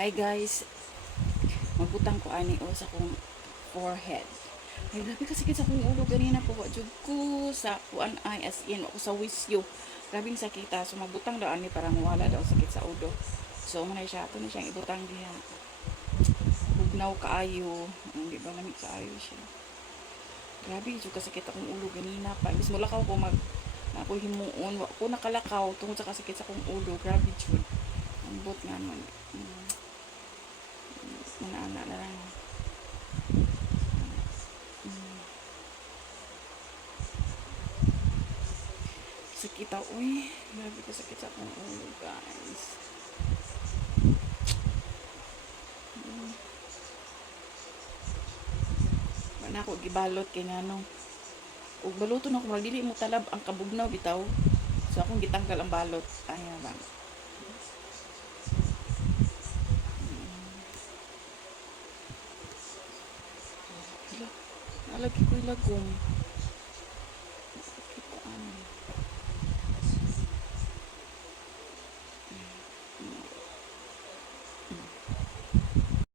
Hi guys, magbutang ko ani o sa kong forehead. Ay grabe ka sakit sa akong ulo ganina po jud ko sa kuan ay as in ako sa wisyo. Grabe sakit so magbutang daw ani para mawala daw sakit sa ulo. So muna siya ato na siyang ibutang diha. Bugnaw kaayo, hindi ba lamig kaayo siya. Grabe jud kasakit akong ulo ganina pa. Imbis mo lakaw ko ako himuon, wa ko nakalakaw tungod sa kasakit sa akong ulo. Grabe jud. Ambot nga man. Mana-ana na lang. Sakit ako grabe ko sakit sa akong ulo guys. Wala ako gibalot kay nganong ug baluton ako murag dili mo talab ang kabugnaw bitaw. So akong gitanggal ang balot. Ayan ba. Hala, nalagi ko ilagom.